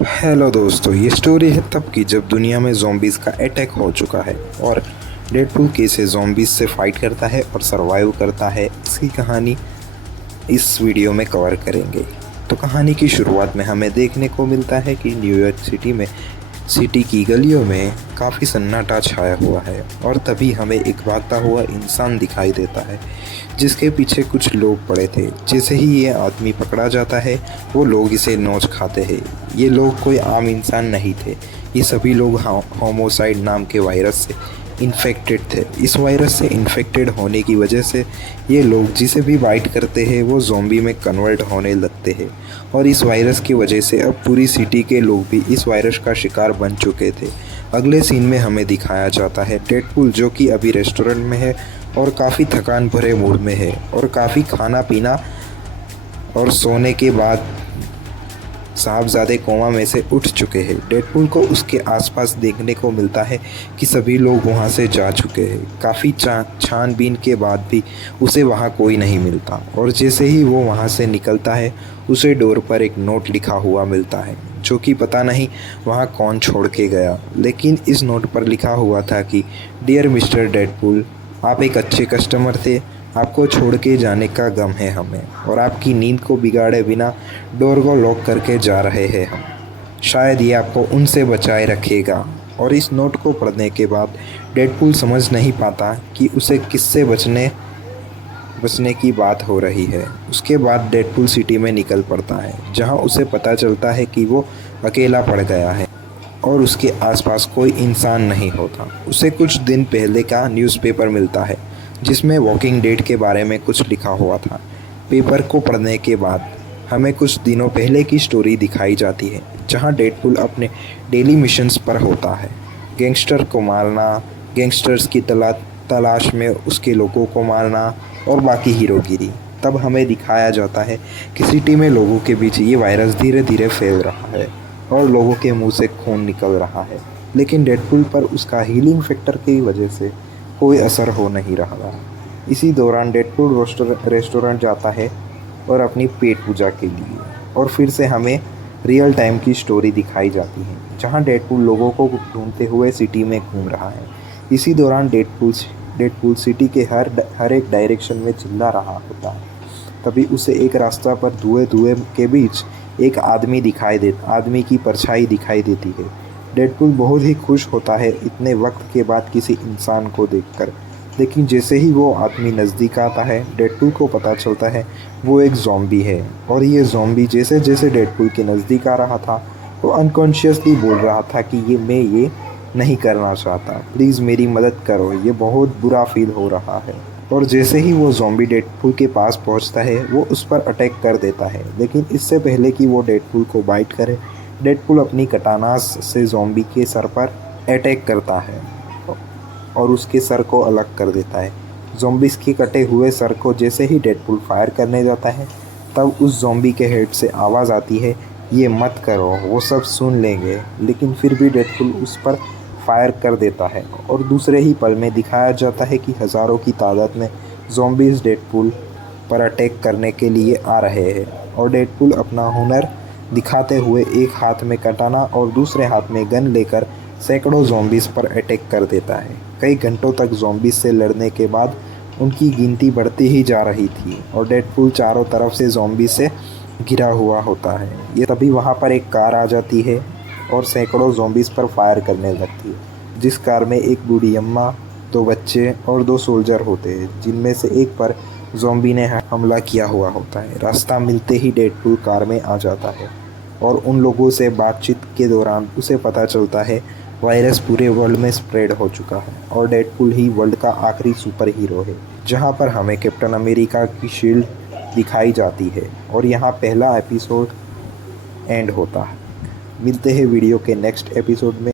Hello दोस्तों, ये story है तब की जब दुनिया में ज़ॉम्बीज़ का अटैक हो चुका है और डेडपूल कैसे ज़ॉम्बीज़ से फाइट करता है और सरवाइव करता है। इसकी कहानी इस वीडियो में कवर करेंगे। तो कहानी की शुरुआत में हमें देखने को मिलता है कि न्यूयॉर्क सिटी की गलियों में काफ़ी सन्नाटा छाया हुआ है और तभी हमें एक भागता हुआ इंसान दिखाई देता है जिसके पीछे कुछ लोग पड़े थे। जैसे ही ये आदमी पकड़ा जाता है वो लोग इसे नोच खाते हैं। ये लोग कोई आम इंसान नहीं थे, ये सभी लोग होमोसाइड नाम के वायरस से इन्फेक्टेड थे। इस वायरस से इन्फेक्टेड होने की वजह से ये लोग जिसे भी बाइट करते हैं वो ज़ॉम्बी में कन्वर्ट होने लगते हैं और इस वायरस की वजह से अब पूरी सिटी के लोग भी इस वायरस का शिकार बन चुके थे। अगले सीन में हमें दिखाया जाता है डेडपूल जो कि अभी रेस्टोरेंट में है और काफ़ी थकान भरे मूड में है और काफ़ी खाना पीना और सोने के बाद साहबजादे कोमा में से उठ चुके हैं। डेडपूल को उसके आसपास देखने को मिलता है कि सभी लोग वहां से जा चुके हैं। काफ़ी छानबीन के बाद भी उसे वहां कोई नहीं मिलता और जैसे ही वो वहां से निकलता है उसे डोर पर एक नोट लिखा हुआ मिलता है जो कि पता नहीं वहां कौन छोड़ के गया। लेकिन इस नोट पर लिखा हुआ था कि डियर मिस्टर डेडपूल, आप एक अच्छे कस्टमर थे, आपको छोड़ के जाने का गम है हमें और आपकी नींद को बिगाड़े बिना डोर को लॉक करके जा रहे हैं हम। शायद ये आपको उनसे बचाए रखेगा। और इस नोट को पढ़ने के बाद डेडपूल समझ नहीं पाता कि उसे किससे बचने की बात हो रही है। उसके बाद डेडपूल सिटी में निकल पड़ता है जहां उसे पता चलता है कि वो अकेला पड़ गया है और उसके आसपास कोई इंसान नहीं होता। उसे कुछ दिन पहले का न्यूज़पेपर मिलता है जिसमें वॉकिंग डेड के बारे में कुछ लिखा हुआ था। पेपर को पढ़ने के बाद हमें कुछ दिनों पहले की स्टोरी दिखाई जाती है जहां डेडपूल अपने डेली मिशंस पर होता है, गैंगस्टर को मारना, गैंगस्टर्स की तलाश में उसके लोगों को मारना और बाकी हीरोगिरी। तब हमें दिखाया जाता है कि सिटी में लोगों के बीच ये वायरस धीरे धीरे फैल रहा है और लोगों के मुंह से खून निकल रहा है, लेकिन डेडपूल पर उसका हीलिंग फैक्टर की वजह से कोई असर हो नहीं रहा। इसी दौरान डेडपूल रेस्टोरेंट जाता है और अपनी पेट पूजा के लिए और फिर से हमें रियल टाइम की स्टोरी दिखाई जाती है जहां डेडपूल लोगों को ढूंढते हुए सिटी में घूम रहा है। इसी दौरान डेडपूल सिटी के हर एक डायरेक्शन में चिल्ला रहा होता है। तभी उसे एक रास्ता पर धुएं के बीच एक आदमी की परछाई दिखाई देती है। डेडपूल बहुत ही खुश होता है इतने वक्त के बाद किसी इंसान को देखकर, लेकिन जैसे ही वो आदमी नज़दीक आता है डेडपूल को पता चलता है वो एक ज़ॉम्बी है। और ये ज़ॉम्बी जैसे जैसे डेडपूल के नज़दीक आ रहा था वो अनकॉन्शियसली बोल रहा था कि मैं ये नहीं करना चाहता, प्लीज़ मेरी मदद करो, ये बहुत बुरा फील हो रहा है। और जैसे ही वो ज़ॉम्बी डेडपूल के पास पहुंचता है वो उस पर अटैक कर देता है, लेकिन इससे पहले कि वो डेडपूल को बाइट करे डेडपूल अपनी कटानास से ज़ॉम्बी के सर पर अटैक करता है और उसके सर को अलग कर देता है। ज़ॉम्बीज़ के कटे हुए सर को जैसे ही डेडपूल फायर करने जाता है तब उस ज़ॉम्बी के हेड से आवाज़ आती है, ये मत करो, वो सब सुन लेंगे। लेकिन फिर भी डेडपूल उस पर फायर कर देता है और दूसरे ही पल में दिखाया जाता है कि हज़ारों की तादाद में ज़ॉम्बीज़ डेडपूल पर अटैक करने के लिए आ रहे हैं और डेडपूल अपना हुनर दिखाते हुए एक हाथ में कटाना और दूसरे हाथ में गन लेकर सैकड़ों ज़ॉम्बीज़ पर अटैक कर देता है। कई घंटों तक ज़ॉम्बीज़ से लड़ने के बाद उनकी गिनती बढ़ती ही जा रही थी और डेडपूल चारों तरफ से ज़ॉम्बी से घिरा हुआ होता है। ये तभी वहाँ पर एक कार आ जाती है और सैकड़ों ज़ॉम्बीज़ पर फायर करने लगती है। जिस कार में एक बूढ़ी अम्मा, दो बच्चे और दो सोल्जर होते हैं जिनमें से एक पर ज़ॉम्बी ने हमला किया हुआ होता है। रास्ता मिलते ही डेडपूल कार में आ जाता है और उन लोगों से बातचीत के दौरान उसे पता चलता है वायरस पूरे वर्ल्ड में स्प्रेड हो चुका है और डेडपूल ही वर्ल्ड का आखिरी सुपर हीरो है। जहां पर हमें कैप्टन अमेरिका की शील्ड दिखाई जाती है और यहां पहला एपिसोड एंड होता है। मिलते हैं वीडियो के नेक्स्ट एपिसोड में।